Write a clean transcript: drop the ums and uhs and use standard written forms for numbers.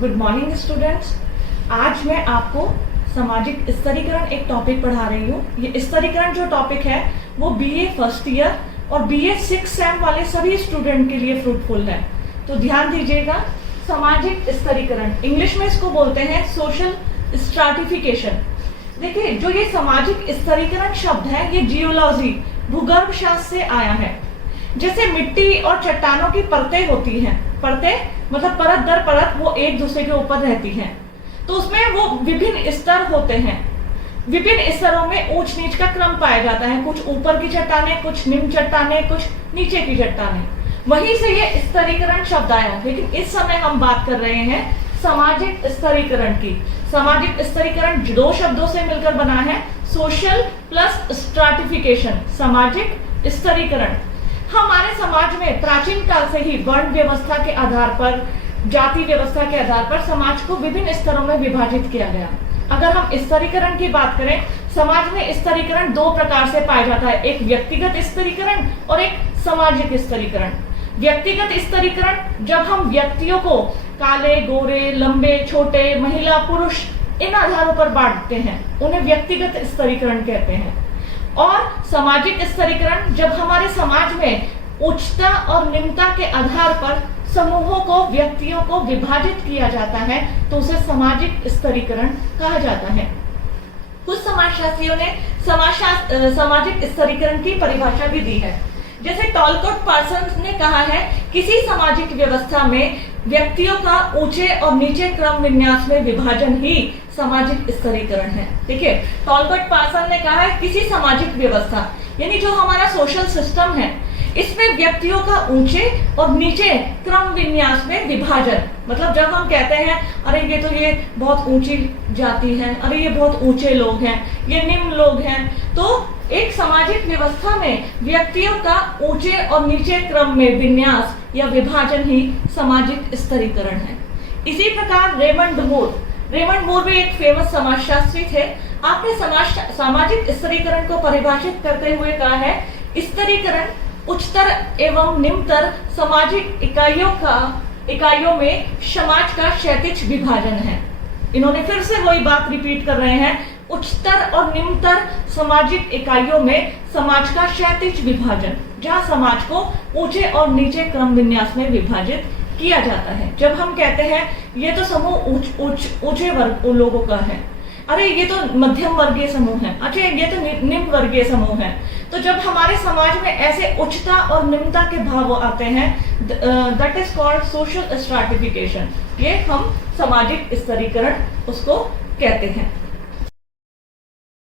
Good morning students. आज मैं आपको सामाजिक स्तरीकरण एक टॉपिक पढ़ा रही हूँ। ये स्तरीकरण जो टॉपिक है वो बीए फर्स्ट ईयर और बीए 6 सेम वाले सभी स्टूडेंट के लिए फ्रूटफुल है। तो ध्यान दीजिएगा, सामाजिक स्तरीकरण, इंग्लिश में इसको बोलते हैं सोशल स्ट्राटिफिकेशन। देखिए, जो ये सामाजिक स्तरीकरण शब्द है ये जियोलॉजी, भूगर्भ शास्त्र से आया है। जैसे मिट्टी और चट्टानों की परतें होती हैं, परतें मतलब परत दर परत वो एक दूसरे के ऊपर रहती हैं, तो उसमें वो विभिन्न स्तर होते हैं। विभिन्न स्तरों में ऊंच नीच का क्रम पाया जाता है, कुछ ऊपर की चट्टानें, कुछ निम्न चट्टानें, कुछ नीचे की चट्टानें। वहीं से ये स्तरीकरण शब्द आया। लेकिन इस समय हम बात कर रहे हैं सामाजिक स्तरीकरण की। सामाजिक स्तरीकरण दो शब्दों से मिलकर बना है, सोशल प्लस स्ट्राटिफिकेशन, सामाजिक स्तरीकरण। हमारे समाज में प्राचीन काल से ही वर्ण व्यवस्था के आधार पर, जाति व्यवस्था के आधार पर समाज को विभिन्न स्तरों में विभाजित किया गया। अगर हम स्तरीकरण की बात करें, समाज में स्तरीकरण दो प्रकार से पाया जाता है, एक व्यक्तिगत स्तरीकरण और एक सामाजिक स्तरीकरण। व्यक्तिगत स्तरीकरण जब हम व्यक्तियों को काले, गोरे, लंबे, छोटे, महिला, पुरुष इन आधारों पर बांटते हैं, उन्हें व्यक्तिगत स्तरीकरण कहते हैं। और सामाजिक स्तरीकरण जब हमारे समाज में उच्चता और निम्नता के आधार पर समूहों को, व्यक्तियों को विभाजित किया जाता है, तो उसे सामाजिक स्तरीकरण कहा जाता है। कुछ समाजशास्त्रियों ने सामाजिक स्तरीकरण की परिभाषा भी दी है। जैसे टॉलकोट पार्सन ने कहा है, किसी सामाजिक व्यवस्था में व्यक्तियों का ऊंचे और नीचे क्रम विन्यास में विभाजन ही सामाजिक स्तरीकरण है। देखिए, टॉलकोट पार्सन ने कहा है किसी सामाजिक व्यवस्था यानी जो हमारा सोशल सिस्टम है, इसमें व्यक्तियों का ऊंचे और नीचे क्रम विन्यास में विभाजन, मतलब जब हम कहते हैं अरे ये बहुत ऊंची जाति है, अरे ये बहुत ऊंचे लोग हैं, ये निम्न लोग हैं, तो एक सामाजिक व्यवस्था में व्यक्तियों का ऊंचे और नीचे क्रम में विन्यास या विभाजन ही सामाजिक स्तरीकरण है। इसी प्रकार रेमंड मूर भी एक फेमस समाजशास्त्री थे। आपने सामाजिक स्तरीकरण को परिभाषित करते हुए कहा है, स्तरीकरण उच्चतर एवं निम्नतर सामाजिक इकाइयों में समाज का क्षैतिज विभाजन है। इन्होंने फिर से वही बात रिपीट कर रहे हैं, उच्चतर और निम्नतर सामाजिक इकाइयों में समाज का क्षैतिज विभाजन, जहां समाज को ऊंचे और नीचे क्रम विन्यास में विभाजित किया जाता है। जब हम कहते हैं ये तो समूह ऊंचे वर्ग लोगों का है, अरे ये तो मध्यम वर्गीय समूह है, अच्छा ये तो निम्न वर्गीय समूह है, तो जब हमारे समाज में ऐसे उच्चता और निम्नता के भाव आते हैं, that is called social stratification. ये हम सामाजिक स्तरीकरण उसको कहते हैं।